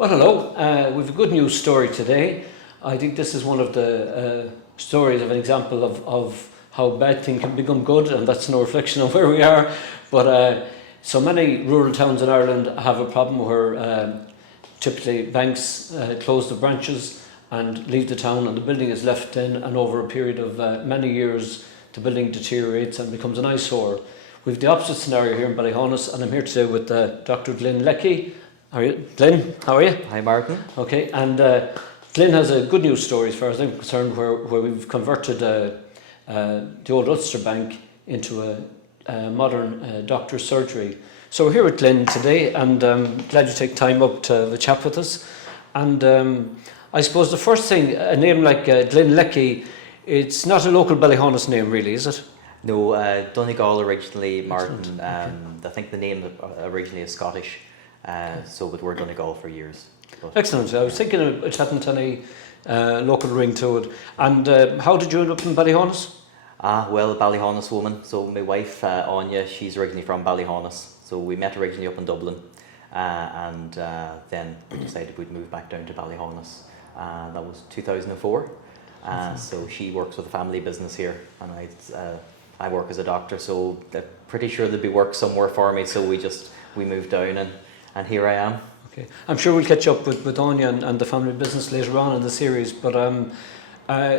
Well, hello. We've a good news story today. I think this is one of the stories of an example of how bad things can become good, and that's no reflection on where we are. But so many rural towns in Ireland have a problem where typically banks close the branches and leave the town, and the building is left in, and over a period of many years the building deteriorates and becomes an eyesore. We've the opposite scenario here in Ballyhaunis, and I'm here today with Dr. Glen Lecky. How are you? Glen, how are you? Hi, Martin. Okay, and Glen has a good news story as far as I'm concerned, where we've converted the old Ulster Bank into a modern doctor's surgery. So we're here with Glen today, and glad you take time up to have a chat with us. And I suppose the first thing, a name like Glen Lecky, it's not a local Ballyhaunis name really, is it? No, Donegal originally, Martin. I think the name originally is Scottish, but we're Donegal for years. But Excellent. I was thinking it hadn't any local ring to it. And how did you end up in Ballyhaunis? Well, Ballyhaunis woman. So my wife, Anya, she's originally from Ballyhaunis. So we met originally up in Dublin, and then we decided we'd move back down to Ballyhaunis. That was 2004. So she works with a family business here, and I work as a doctor, so I'm pretty sure there'd be work somewhere for me, so we moved down, and here I am. Okay, I'm sure we'll catch up with Anya and the family business later on in the series, but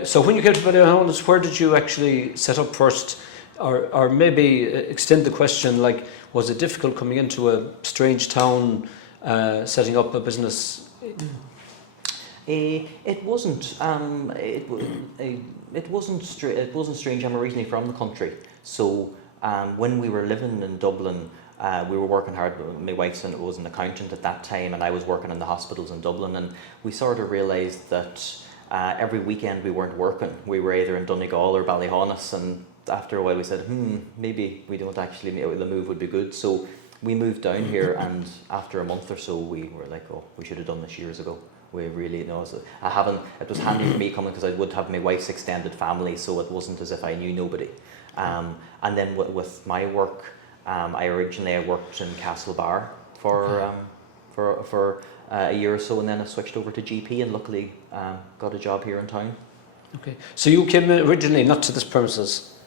so when you came to Ballyhaunis, where did you actually set up first, or maybe extend the question, like, was it difficult coming into a strange town, setting up a business? It wasn't. It wasn't strange. I'm originally from the country, so when we were living in Dublin, we were working hard. My wife was an accountant at that time, and I was working in the hospitals in Dublin. And we sort of realised that every weekend we weren't working. We were either in Donegal or Ballyhaunis, and after a while we said, maybe we don't actually. The move would be good. So we moved down here, and after a month or so, we were like, oh, we should have done this years ago. We really know. So it was handy for me coming because I would have my wife's extended family, so it wasn't as if I knew nobody. And then with my work, I originally worked in Castlebar for a year or so, and then I switched over to GP, and luckily got a job here in town. Okay, so you came originally not to this premises.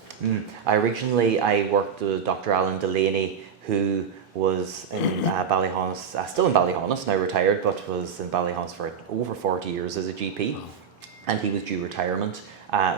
I worked with Dr. Alan Delaney, who was in Ballyhaunis, still in Ballyhaunis, now retired, but was in Ballyhaunis for over 40 years as a GP, and he was due retirement.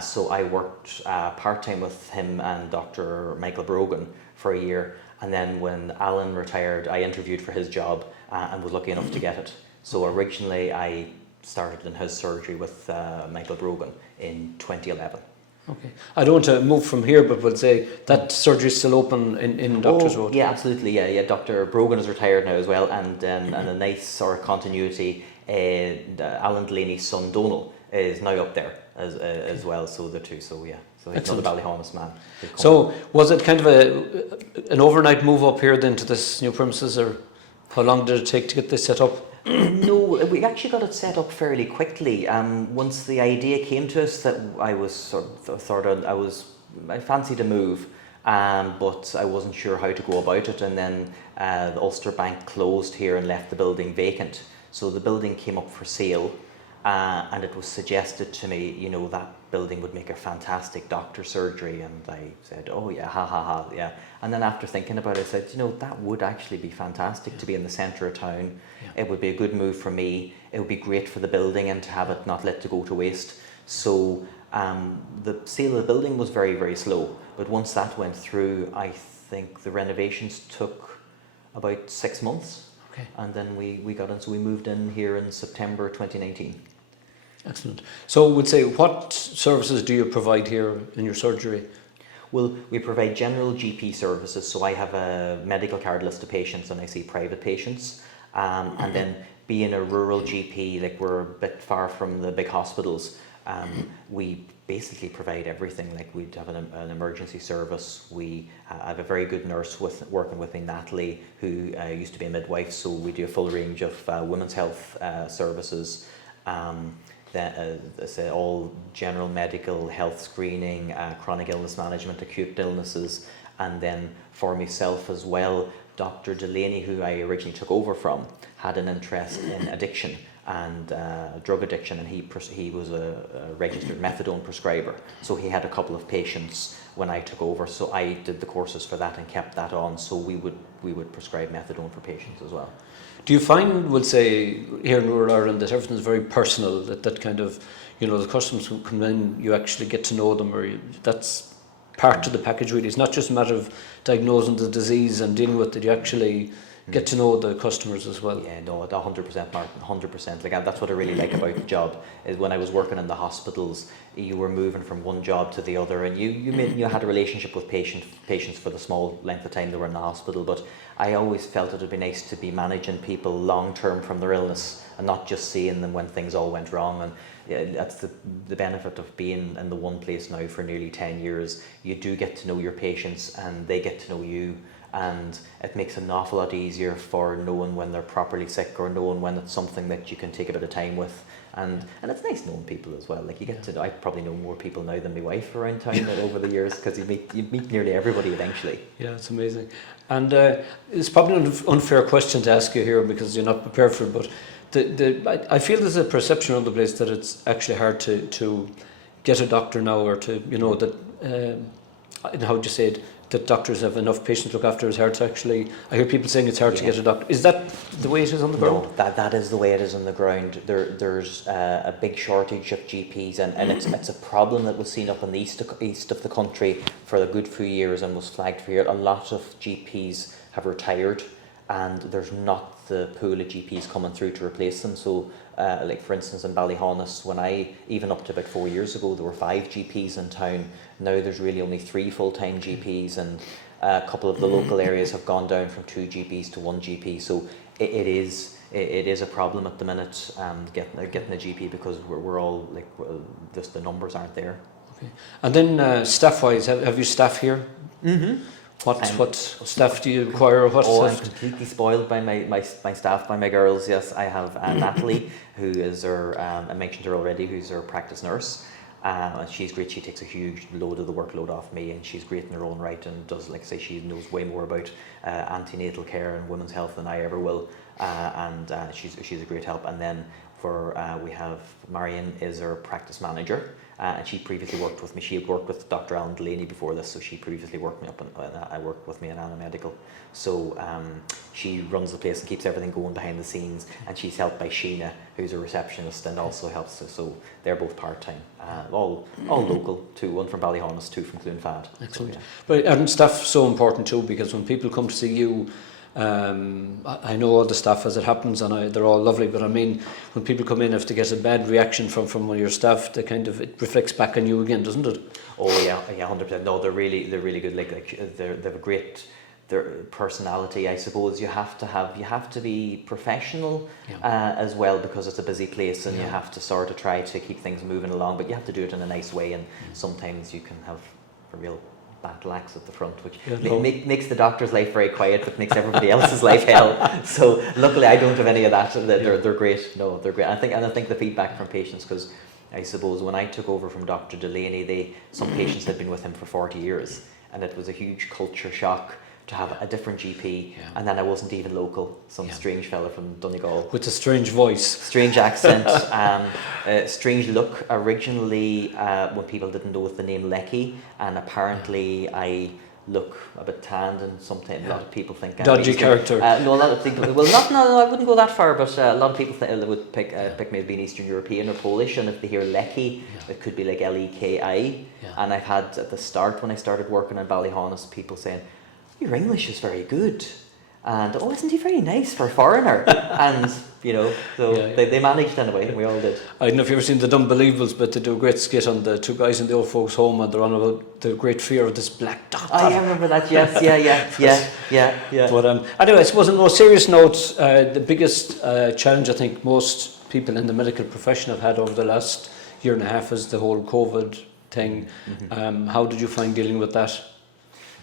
So I worked part-time with him and Dr. Michael Brogan for a year, and then when Alan retired, I interviewed for his job and was lucky enough to get it. So originally I started in his surgery with Michael Brogan in 2011. Okay. I don't want to move from here, but we'll say that surgery is still open in Doctor's Road. Yeah, absolutely. Yeah. Dr. Brogan is retired now as well, and a nice sort of continuity. Alan Delaney's son Donal is now up there as well. So the two. So yeah. So he's Excellent. another Ballyhaunis man. So was it kind of an overnight move up here then to this new premises, or how long did it take to get this set up? No, we actually got it set up fairly quickly. Once the idea came to us that I fancied a move, but I wasn't sure how to go about it. And then the Ulster Bank closed here and left the building vacant. So the building came up for sale, and it was suggested to me, that building would make a fantastic doctor surgery. And I said, oh yeah, ha, yeah. And then after thinking about it, I said, that would actually be fantastic to be in the centre of town. Yeah. It would be a good move for me. It would be great for the building and to have it not let to go to waste. So the sale of the building was very, very slow. But once that went through, I think the renovations took about 6 months. Okay. And then we got in, so we moved in here in September 2019. Excellent. So I would say, what services do you provide here in your surgery? Well, we provide general GP services, so I have a medical card list of patients and I see private patients. And then being a rural GP, like we're a bit far from the big hospitals, we basically provide everything. Like we'd have an emergency service. I have a very good nurse working with me, Natalie, who used to be a midwife, so we do a full range of women's health services. All general medical health screening, chronic illness management, acute illnesses, and then for myself as well, Dr. Delaney, who I originally took over from, had an interest in addiction and drug addiction, and he was a registered methadone prescriber. So he had a couple of patients when I took over. So I did the courses for that and kept that on. So we would prescribe methadone for patients as well. Do you find, we'll say, here in rural Ireland, that everything's very personal, that kind of, the customers who come in, you actually get to know them, that's part of the package really. It's not just a matter of diagnosing the disease and dealing with it, you actually get to know the customers as well. Yeah, no, 100%, Martin, 100%. Like, that's what I really like about the job, is when I was working in the hospitals, you were moving from one job to the other, and you had a relationship with patients for the small length of time they were in the hospital. But I always felt it would be nice to be managing people long term from their illness and not just seeing them when things all went wrong. And yeah, that's the benefit of being in the one place now for nearly 10 years. You do get to know your patients and they get to know you, and it makes it an awful lot easier for knowing when they're properly sick or knowing when it's something that you can take a bit of time with. And it's nice knowing people as well. Like, you get to know, I probably know more people now than my wife around town over the years, because you meet nearly everybody eventually. Yeah, it's amazing. And it's probably an unfair question to ask you here because you're not prepared for it, but I feel there's a perception around the place that it's actually hard to get a doctor now, or to, how would you say it, that doctors have enough patients to look after. It's hard to actually, I hear people saying it's hard to get a doctor. Is that the way it is on the ground? No, that is the way it is on the ground. There's a big shortage of GPs, and it's a problem that was seen up in the east of the country for a good few years and was flagged for here. A lot of GPs have retired, and there's not the pool of GPs coming through to replace them. So like, for instance, in Ballyhaunis, even up to about 4 years ago, there were 5 GPs in town. Now there's really only 3 full-time GPs, and a couple of the local areas have gone down from 2 GPs to 1 GP. So it is a problem at the minute, getting a GP, because we're all like, just the numbers aren't there. Okay. And then staff-wise, have you staff here? Mm-hmm. What staff do you require? I'm completely spoiled by my staff, by my girls. Yes, I have Natalie, who is I mentioned her already, who's our practice nurse. And she's great. She takes a huge load of the workload off me, and she's great in her own right, and does, like I say, she knows way more about antenatal care and women's health than I ever will. And she's a great help. And then we have Marion is our practice manager. And she previously worked with me. She had worked with Dr. Alan Delaney before this, so she previously worked me up, and I worked with me in Anna Medical. So she runs the place and keeps everything going behind the scenes, and she's helped by Sheena, who's a receptionist, and also helps us. So they're both part-time, all local, one from Ballyhaunis, 2 from Clonfad. Excellent. So, yeah. But staff so important too, because when people come to see you, I know all the staff as it happens, and they're all lovely, but I mean, when people come in, if they get a bad reaction from one of your staff, it reflects back on you again, doesn't it? Oh yeah, 100%. No, they're really good. Like they have a great personality. I suppose you have to be professional, as well, because it's a busy place, and you have to sort of try to keep things moving along, but you have to do it in a nice way, and sometimes you can have a real battle axe at the front, which makes the doctor's life very quiet, but makes everybody else's life hell. So luckily I don't have any of that. They're great. No, they're great. I think the feedback from patients, because I suppose when I took over from Dr. Delaney, some patients had been with him for 40 years, and it was a huge culture shock to have a different GP, and then I wasn't even local, some strange fella from Donegal. With a strange voice. Strange accent, strange look. Originally, when people didn't know with the name Lecky, and apparently I look a bit tanned, and sometimes a lot of people think... Dodgy character. No, a lot of people... Well, no, I wouldn't go that far, but a lot of people would pick me as being Eastern European or Polish, and if they hear Lecky, it could be like Leki. And I've had, at the start, when I started working in Ballyhaunis, people saying, "Your English is very good," and isn't he very nice for a foreigner? And they managed anyway. We all did. I don't know if you've ever seen the Unbelievables, but they do a great skit on the 2 guys in the old folks' home, and they're on about the great fear of this black dot. I remember that. Yes, yeah. But anyway, I suppose on a more serious note, the biggest challenge I think most people in the medical profession have had over the last year and a half is the whole COVID thing. Mm-hmm. How did you find dealing with that?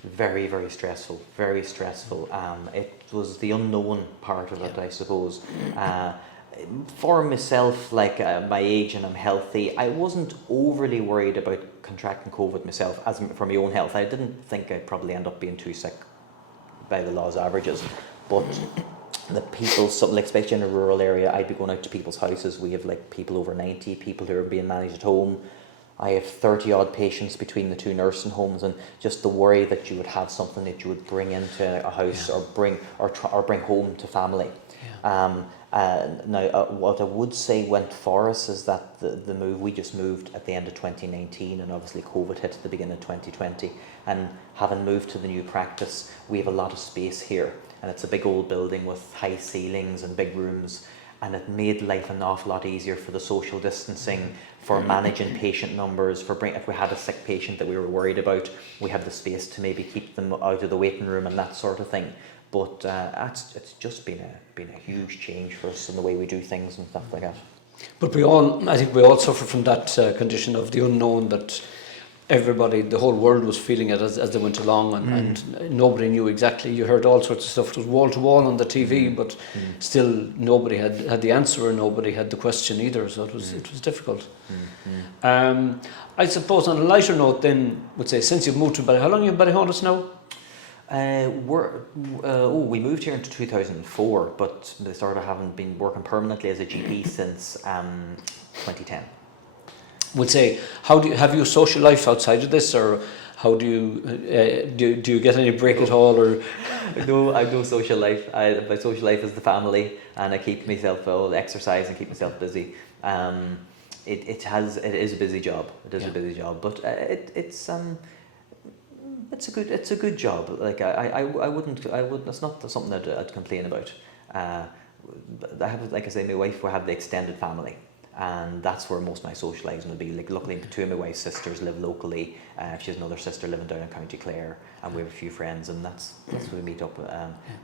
Very, very stressful. Very stressful. It was the unknown part of it, I suppose. For myself, like my age and I'm healthy, I wasn't overly worried about contracting COVID myself, as for my own health. I didn't think I'd probably end up being too sick by the law's averages. But the people, something like especially in a rural area, I'd be going out to people's houses. We have like people over 90, people who are being managed at home. I have 30 odd patients between the two nursing homes, and just the worry that you would have something that you would bring into a house or bring home to family. Now, what I would say went for us is that the move, we just moved at the end of 2019, and obviously COVID hit at the beginning of 2020. And having moved to the new practice, we have a lot of space here, and it's a big old building with high ceilings and big rooms, and it made life an awful lot easier for the social distancing, for managing patient numbers, if we had a sick patient that we were worried about, we have the space to maybe keep them out of the waiting room and that sort of thing. But it's just been a huge change for us in the way we do things and stuff like that. But I think we all suffer from that condition of the unknown, that the whole world was feeling it as they went along, and nobody knew exactly. You heard all sorts of stuff. It was wall to wall on the TV, but still nobody had the answer, and nobody had the question either. So it was difficult. I suppose on a lighter note, then, would say since you've moved to Ballyhaunis, how long are you in Ballyhaunis now? We moved here in 2004, but they haven't been working permanently as a GP since 2010. Would say, have you a social life outside of this, or how do you do you get any break at all, or? No, I've no social life. My social life is the family, and I keep myself exercise and keep myself busy. It is a busy job. It is a busy job, but it's a good job. Like I wouldn't. It's not something that I'd complain about. I have, like I say, my wife will have the extended family, and that's where most of my socialising will be. Like, luckily, two of my wife's sisters live locally. She has another sister living down in County Clare, and we have a few friends, and that's where we meet up.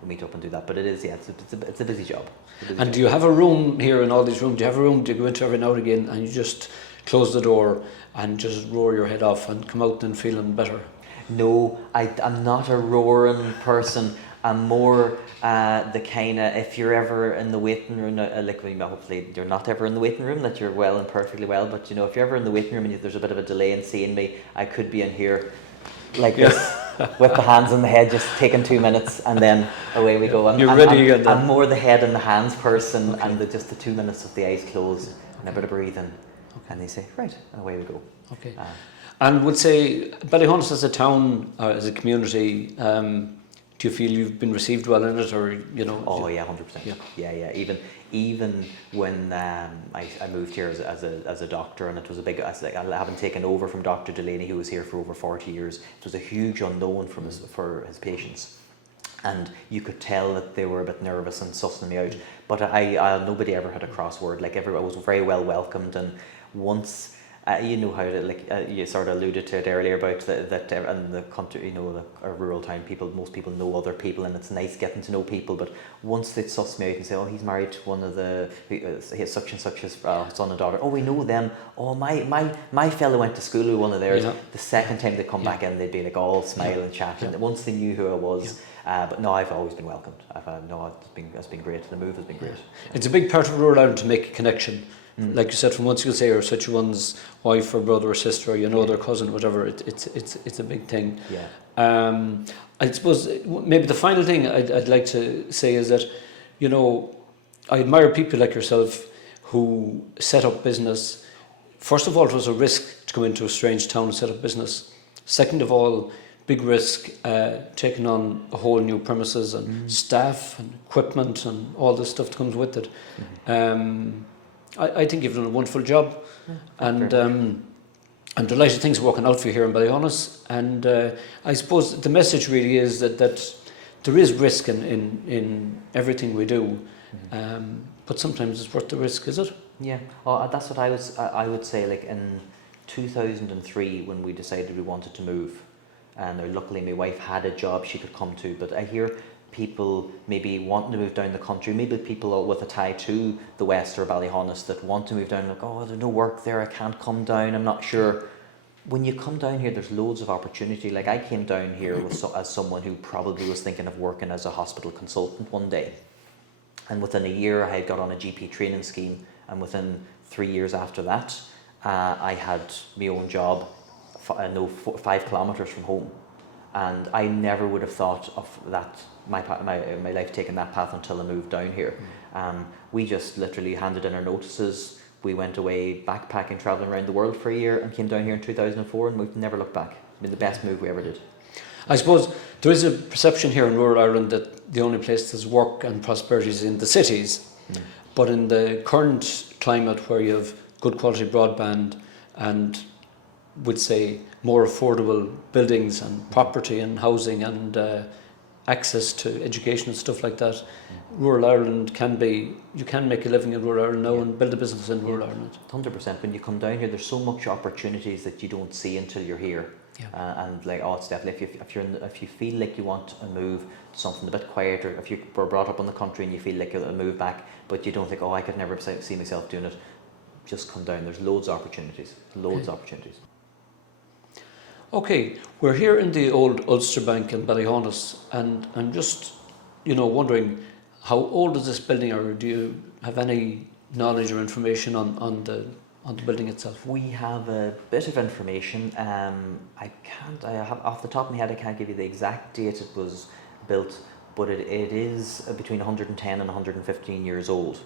We meet up and do that. But it is, it's a busy job. And do you have a room here in all these rooms? Do you have a room to go into every now and again, and you just close the door and just roar your head off and come out and feeling better? No, I'm not a roaring person. I'm more the kind of, if you're ever in the waiting room, hopefully you're not ever in the waiting room, that you're well and perfectly well, but if you're ever in the waiting room and there's a bit of a delay in seeing me, I could be in here like this, with the hands on the head, just taking 2 minutes, and then away we go. I'm more the head and the hands person, and just the 2 minutes with the eyes closed and a bit of breathing, and they say, right, and away we go. Okay. And would say, Ballyhaunis as a town, as a community, do you feel you've been received well in it, or Oh yeah, 100%. Yeah. Even when I moved here as a doctor, and it was a big. I haven't taken over from Dr. Delaney, who was here for over 40 years. It was a huge unknown for his patients, and you could tell that they were a bit nervous and sussing me out. But nobody ever had a crossword. Like, I was very well welcomed, and once. You know how you sort of alluded to it earlier about that in the country, a rural town, most people know other people, and it's nice getting to know people. But once they'd suss me out and say, oh, he's married to one of his such and such, his son and daughter. Oh, we know them. Oh, my fellow went to school with one of theirs. Yeah. The second time they come back in, they'd be like all smile and chat. And once they knew who I was. Yeah. But no, I've always been welcomed. It's been great. The move has been great. It's a big part of rural Ireland to make a connection. Like you said, from once you say, or such one's wife or brother or sister, or their cousin, whatever, it's a big thing. Yeah. I suppose maybe the final thing I'd like to say is that, I admire people like yourself who set up business. First of all, it was a risk to come into a strange town and set up business. Second of all, big risk taking on a whole new premises and staff and equipment and all the stuff that comes with it. I think you've done a wonderful job, and I'm delighted things are working out for you here in Ballyhaunis. And I suppose the message really is that there is risk in everything we do, but sometimes it's worth the risk, is it? Yeah, that's what I would say. Like in 2003, when we decided we wanted to move, and luckily my wife had a job she could come to, but I hear people maybe wanting to move down the country, maybe people with a tie to the West or Ballyhaunis that want to move down, like, oh, there's no work there, I can't come down, I'm not sure. When you come down here, there's loads of opportunity. Like, I came down here as someone who probably was thinking of working as a hospital consultant one day, and within a year I had got on a GP training scheme, and within 3 years after that I had my own job 5 kilometres from home. and I never would have thought of that, my life taking that path until I moved down here. We just literally handed in our notices. We went away backpacking, travelling around the world for a year, and came down here in 2004, and we've never looked back. It's been the best move we ever did. I suppose there is a perception here in rural Ireland that the only place there's work and prosperity is in the cities. But in the current climate where you have good quality broadband and would say more affordable buildings and property and housing and access to education and stuff like that, rural Ireland you can make a living in rural Ireland now and build a business in rural Ireland. 100%. When you come down here, there's so much opportunities that you don't see until you're here. And like, it's definitely, if you feel like you want to move to something a bit quieter, if you were brought up in the country and you feel like you'll move back, but you don't think, I could never see myself doing it, just come down. There's loads of opportunities. Okay, we're here in the old Ulster Bank in Ballyhaunis, and I'm just, wondering how old is this building, or do you have any knowledge or information on the building itself? We have a bit of information. I have off the top of my head, I can't give you the exact date it was built, but it is between 110 and 115 years old.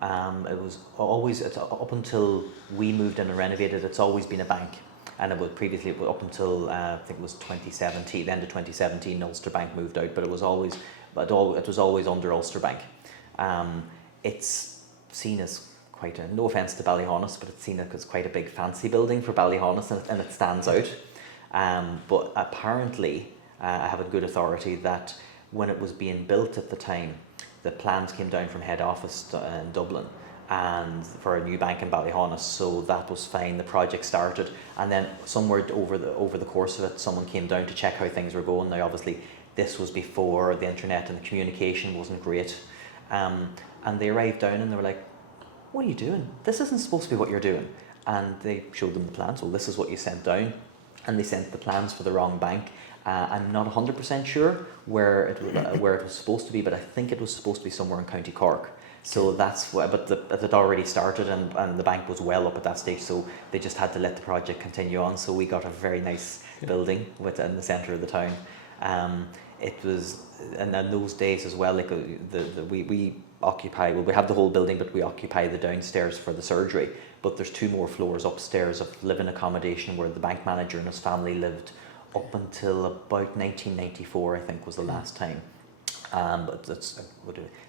It was always, up until we moved in and renovated, it's always been a bank. And it was previously, up until I think it was 2017, the end of 2017, Ulster Bank moved out, but it was always under Ulster Bank. It's seen as quite no offence to Ballyhaunis, but it's seen as quite a big fancy building for Ballyhaunis, and it stands out. But apparently, I have a good authority that when it was being built at the time, the plans came down from head office in Dublin, and for a new bank in Ballyhaunis, so that was fine. The project started, and then somewhere over the course of it, someone came down to check how things were going. Now, obviously, this was before the internet and the communication wasn't great, and they arrived down and they were like, "What are you doing? This isn't supposed to be what you're doing." And they showed them the plans. Well, this is what you sent down, and they sent the plans for the wrong bank. I'm not 100% sure where it was supposed to be, but I think it was supposed to be somewhere in County Cork. So that's why, but it had already started, and the bank was well up at that stage, so they just had to let the project continue on. So we got a very nice building in the centre of the town. It was, and in those days as well, like we occupy, we have the whole building, but we occupy the downstairs for the surgery. But there's 2 more floors upstairs of living accommodation where the bank manager and his family lived up until about 1994, I think, was the last time. But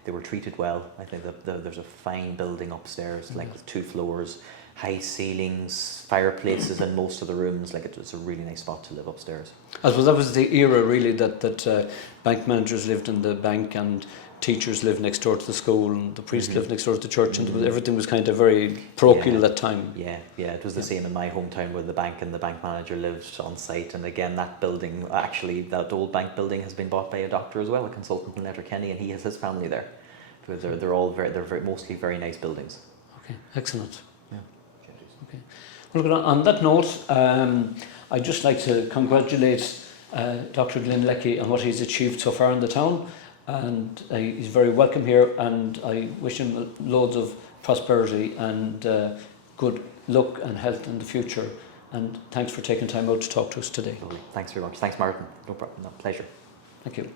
they were treated well. I think that there's a fine building upstairs, like with 2 floors, high ceilings, fireplaces in most of the rooms. Like it's a really nice spot to live upstairs. I suppose that was the era really that bank managers lived in the bank, and teachers lived next door to the school, and the priest lived next door to the church, and everything was kind of very parochial at that time. Yeah, it was the same in my hometown, where the bank and the bank manager lived on site. And again, that building, actually, that old bank building has been bought by a doctor as well, a consultant in Letterkenny, and he has his family there. Because they're mostly very nice buildings. Okay, excellent. Yeah. Okay. Well, on that note, I'd just like to congratulate Dr. Glen Lecky on what he's achieved so far in the town. And he's very welcome here, and I wish him loads of prosperity and good luck and health in the future. And thanks for taking time out to talk to us today. Thanks very much. Thanks, Martin. No problem. No, pleasure. Thank you.